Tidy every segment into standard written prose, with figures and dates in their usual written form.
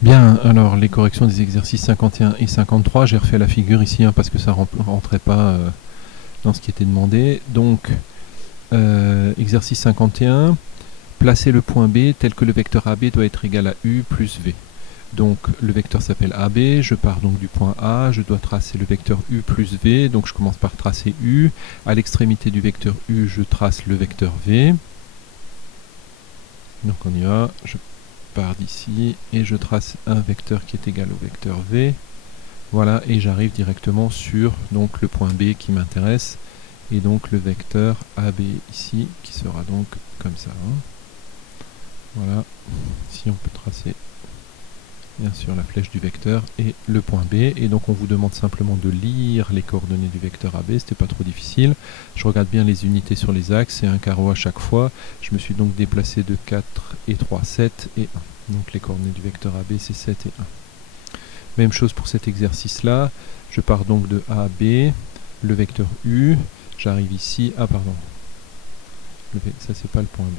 Bien, alors les corrections des exercices 51 et 53, j'ai refait la figure ici parce que ça ne rentrait pas dans ce qui était demandé. Donc, exercice 51, placer le point B tel que le vecteur AB doit être égal à U plus V. Donc le vecteur s'appelle AB, je pars donc du point A, je dois tracer le vecteur U plus V, donc je commence par tracer U. À l'extrémité du vecteur U, je trace le vecteur V. Donc on y va, je pars d'ici et je trace un vecteur qui est égal au vecteur V. Voilà, et j'arrive directement sur donc, le point B qui m'intéresse, et donc le vecteur AB ici, qui sera donc comme ça. Voilà, ici on peut tracer bien sûr la flèche du vecteur et le point B, et donc on vous demande simplement de lire les coordonnées du vecteur AB, c'était pas trop difficile. Je regarde bien les unités sur les axes, c'est un carreau à chaque fois. Je me suis donc déplacé de 4 et 3, 7 et 1. Donc les coordonnées du vecteur AB c'est 7 et 1. Même chose pour cet exercice-là. Je pars donc de A à B, le vecteur U. J'arrive ici. Ah, pardon. Ça, c'est pas le point B.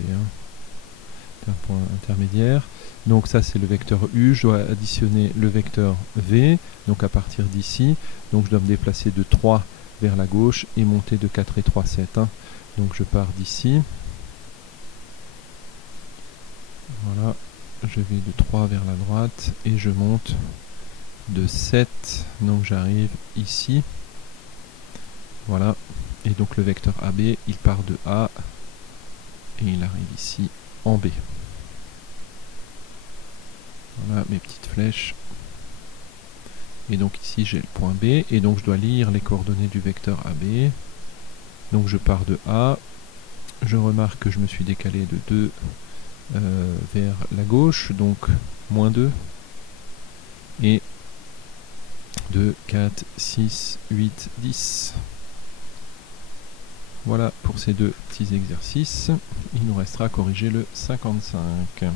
C'est un point intermédiaire. Donc, ça, c'est le vecteur U. Je dois additionner le vecteur V. Donc, à partir d'ici. Donc, je dois me déplacer de 3 vers la gauche et monter de 4 et 3, 7. Donc, je pars d'ici. Voilà. Je vais de 3 vers la droite et je monte de 7, donc j'arrive ici, voilà, et donc le vecteur AB il part de A et il arrive ici en B. Voilà mes petites flèches, et donc ici j'ai le point B, et donc je dois lire les coordonnées du vecteur AB. Donc je pars de A, je remarque que je me suis décalé de 2 vers la gauche, donc moins 2, et 2, 4, 6, 8, 10. Voilà pour ces deux petits exercices. Il nous restera à corriger le 55.